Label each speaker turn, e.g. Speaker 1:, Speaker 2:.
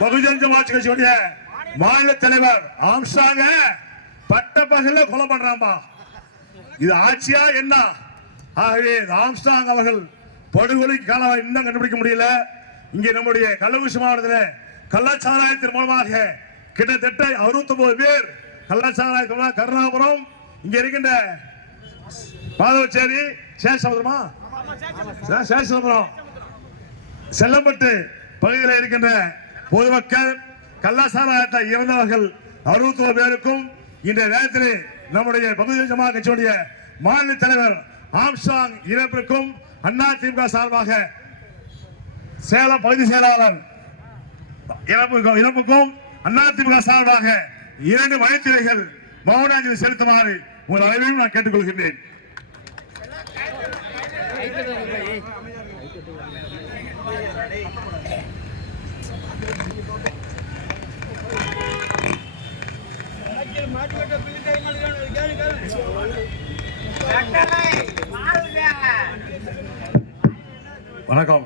Speaker 1: பகுஜன் சமாஜ் கட்சியுடைய மாநில தலைவர் ஆம்ஸ்டாங்க பட்ட பகல்ல கொலை பண்றாம்பா இது ஆட்சியா என்ன? ஆகவே ஆம்ஸ்டாங் அவர்கள் படுகொலைக்கு காலம் இன்னும் கண்டுபிடிக்க முடியல. இங்கே நம்முடைய கள்ளக்குறிச்சி மாவட்டத்தில் கள்ளச்சாராயத்தின் மூலமாக கிட்டத்தட்ட 69 பேர் கள்ளச்சாராயத்தில் கருணாபுரம் இங்க இருக்கின்ற மாதவச்சேரி சேஷபுரமா? சேஷபுரம். செல்லப்பட்டு பகுதியில் இருக்கின்ற பொதுமக்கள் கல்லாசாரத்தை இறந்தவர்கள் அறுபத்தோரு பேருக்கும் இன்றைய நேரத்தில் நம்முடைய பகுஜன் ஜமா கட்சியுடைய மாநில தலைவர் ஆம்சாங் இறப்பிற்கும் அண்ணா திமுக சார்பாக சேலம் பகுதி செயலாளர் இறப்புக்கும் இறப்புக்கும் அண்ணா திமுக சார்பாக இரண்டு மணித்துறைகள் மௌனாஞ்சலி செலுத்துமாறு உங்கள் அனைவரையும் நான் கேட்டுக்கொள்கின்றேன். வணக்கம்.